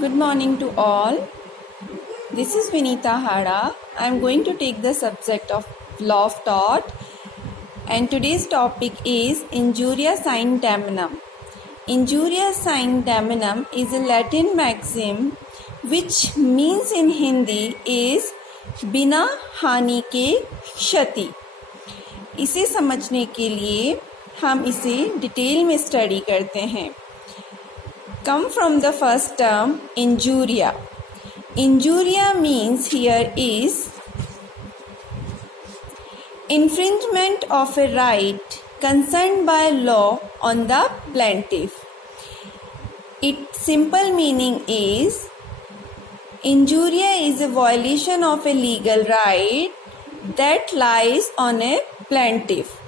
Good morning to all. This is Vinita Hada. I am going to take the subject of law of tort, and today's topic is injuria sine damnum. Injuria sine damnum is a Latin maxim which means in Hindi is बिना हानि के क्षति. इसे समझने के लिए हम इसे डिटेल में स्टडी करते हैं. Come from the first term injuria. Injuria means here is infringement of a right concerned by law on the plaintiff. Its simple meaning is injuria is a violation of a legal right that lies on a plaintiff.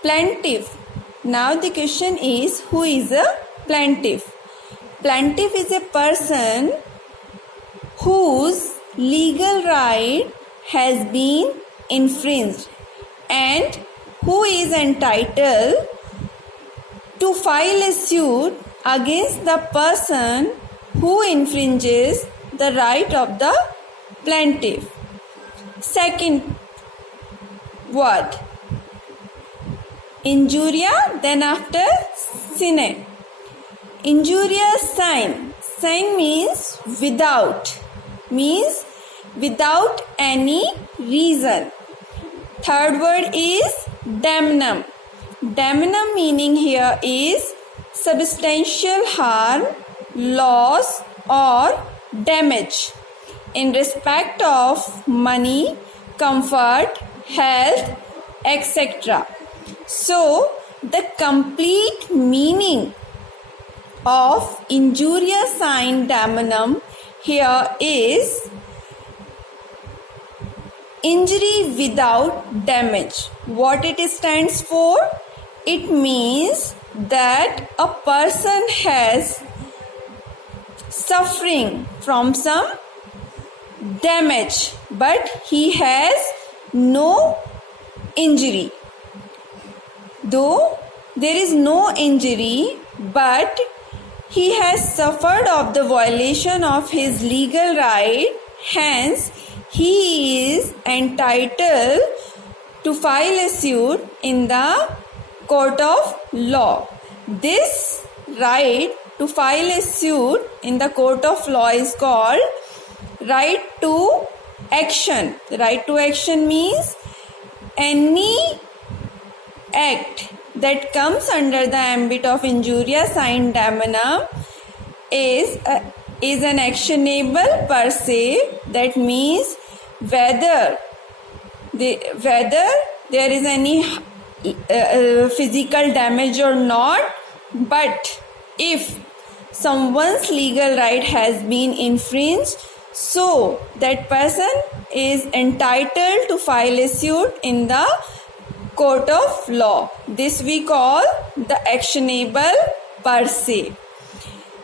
Plaintiff. Now the question is, who is a plaintiff? Plaintiff is a person whose legal right has been infringed and who is entitled to file a suit against the person who infringes the right of the plaintiff. Second word, injuria, then after sine. Injuria sine. Sine means without any reason. Third word is damnum. Damnum meaning here is substantial harm, loss or damage in respect of money, comfort, health, etc. So the complete meaning of injuria sine damnum here is injury without damage. What it stands for? It means that a person has suffering from some damage but he has no injury. Though there is no injury but he has suffered of the violation of his legal right, hence he is entitled to file a suit in the court of law. This right to file a suit in the court of law is called right to action. Right to action means any act that comes under the ambit of injuria sine damnum is an actionable per se. That means whether there is any physical damage or not, but if someone's legal right has been infringed, so that person is entitled to file a suit in the court of law. This we call the actionable per se.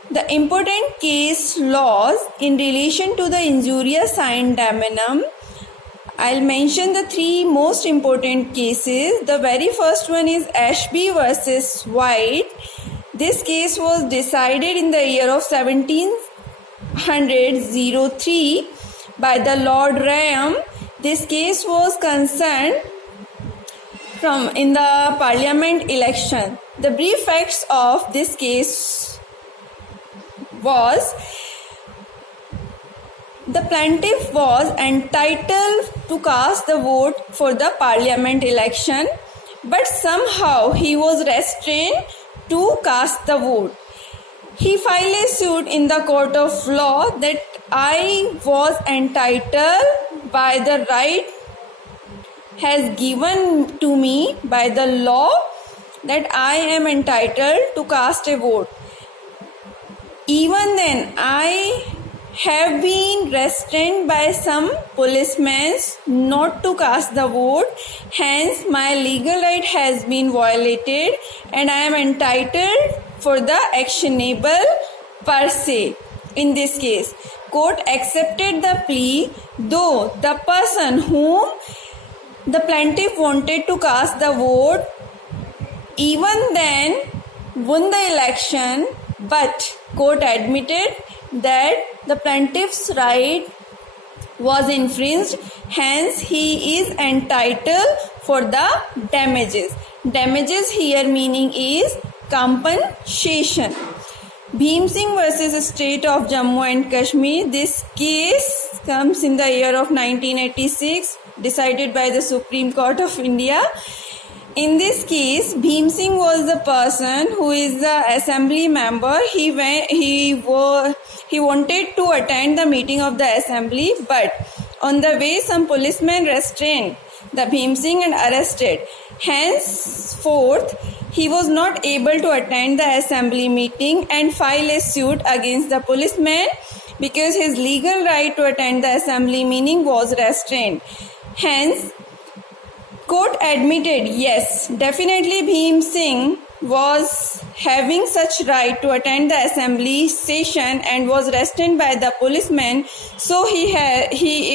The important case laws in relation to the injuria sine damnum, I'll mention the three most important cases. The very first one is Ashby versus White. This case was decided in the year of 1703 by the Lord Rayam. This case was concerned in the parliament election. The brief facts of this case was the plaintiff was entitled to cast the vote for the parliament election, but somehow he was restrained to cast the vote. He filed a suit in the court of law that I was entitled by the right has given to me by the law, that I am entitled to cast a vote. Even then, I have been restrained by some policemen not to cast the vote. Hence, my legal right has been violated and I am entitled for the actionable per se. In this case, court accepted the plea, though the person whom the plaintiff wanted to cast the vote even then won the election, but court admitted that the plaintiff's right was infringed, hence he is entitled for the damages. Damages here meaning is compensation. Bhim Singh versus State of Jammu and Kashmir. This case comes in the year of 1986, decided by the Supreme Court of India. In this case, Bhim Singh was the person who is the assembly member. He wanted to attend the meeting of the assembly, but on the way some policemen restrained the Bhim Singh and arrested. Henceforth, he was not able to attend the assembly meeting and file a suit against the policeman because his legal right to attend the assembly meeting was restrained. Hence, court admitted, yes, definitely Bhim Singh was having such right to attend the assembly session and was restrained by the policeman, so he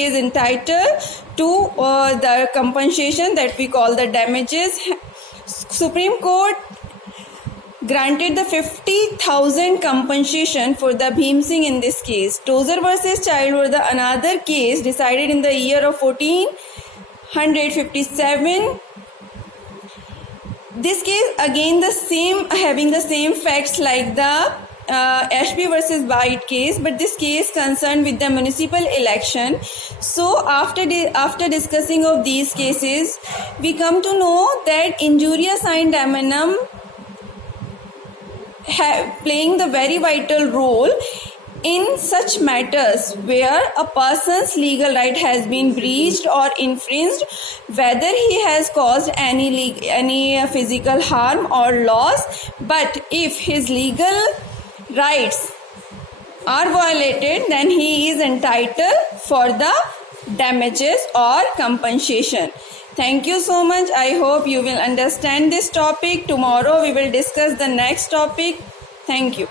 is entitled to the compensation that we call the damages. Supreme Court granted the 50,000 compensation for the Bhim Singh in this case. Tozer versus Child was the another case decided in the year of 1457. This case again having the same facts like the Ashby versus White case, but this case concerned with the municipal election. So after discussing of these cases, we come to know that injurious in demonum playing the very vital role in such matters where a person's legal right has been breached or infringed, whether he has caused any physical harm or loss. But if his legal rights are violated, then he is entitled for the damages or compensation. Thank you so much. I hope you will understand this topic. Tomorrow we will discuss the next topic. Thank you.